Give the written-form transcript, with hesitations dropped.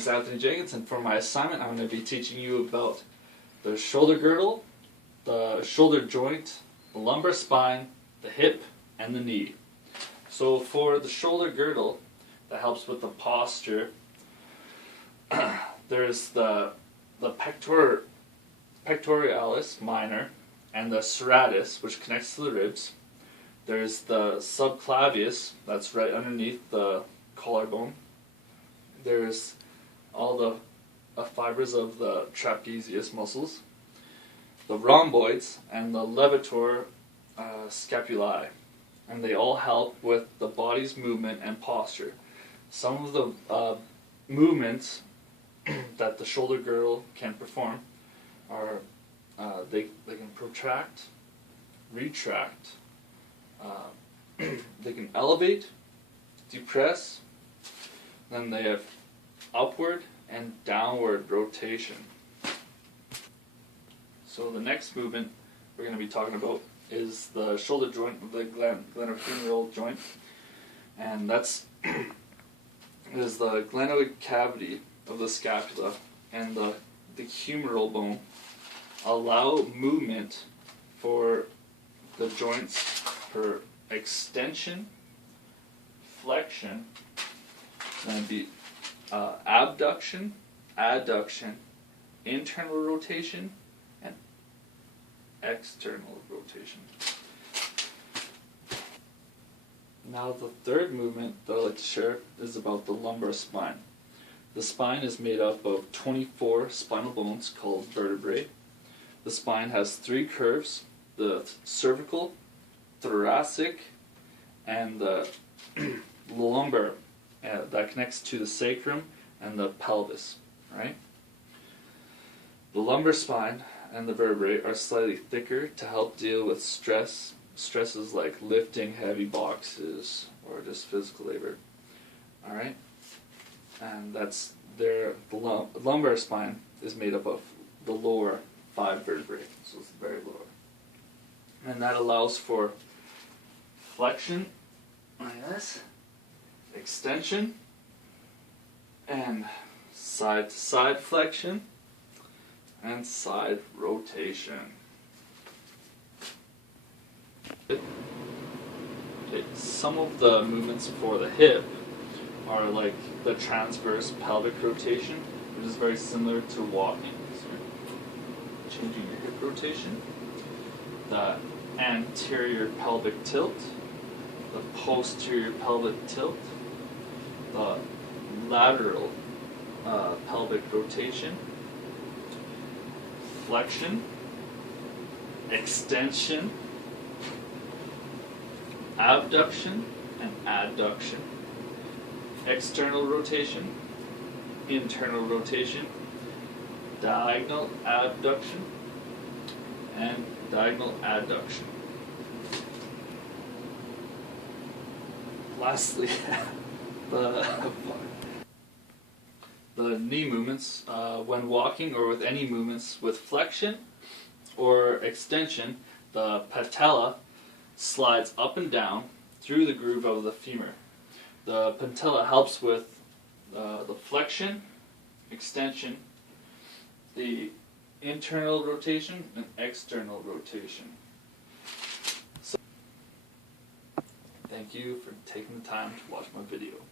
is Anthony Jenkins, and for my assignment I'm going to be teaching you about the shoulder girdle, the shoulder joint, the lumbar spine, the hip, and the knee. So for the shoulder girdle, that helps with the posture, there's the pectoralis minor and the serratus, which connects to the ribs. There's the subclavius, that's right underneath the collarbone. There's all the fibers of the trapezius muscles, the rhomboids, and the levator scapulae, and they all help with the body's movement and posture. Some of the movements that the shoulder girdle can perform are they can protract, retract, they can elevate, depress, then they have upward and downward rotation. So the next movement we're going to be talking about is the shoulder joint, the glenohumeral joint, and that's is the glenoid cavity of the scapula and the humeral bone allow movement for the joints for extension, flexion, then be abduction, adduction, internal rotation, and external rotation. Now the third movement that I'd like to share is about the lumbar spine. The spine is made up of 24 spinal bones called vertebrae. The spine has three curves: the cervical, thoracic, and the lumbar that connects to the sacrum and the pelvis, right? The lumbar spine and the vertebrae are slightly thicker to help deal with stresses like lifting heavy boxes or just physical labor. All right, and that's the lumbar spine is made up of the lower 5 vertebrae, so it's very lower, and that allows for flexion, like this, extension, and side-to-side flexion, and side rotation. Okay, some of the movements for the hip are like the transverse pelvic rotation, which is very similar to walking, so changing your hip rotation, the anterior pelvic tilt, the posterior pelvic tilt, the lateral pelvic rotation, flexion, extension, abduction and adduction, external rotation, internal rotation, diagonal abduction, and diagonal adduction. Lastly, the knee movements, when walking or with any movements with flexion or extension, the patella slides up and down through the groove of the femur. The patella helps with the flexion, extension, the internal rotation, and external rotation. So, thank you for taking the time to watch my video.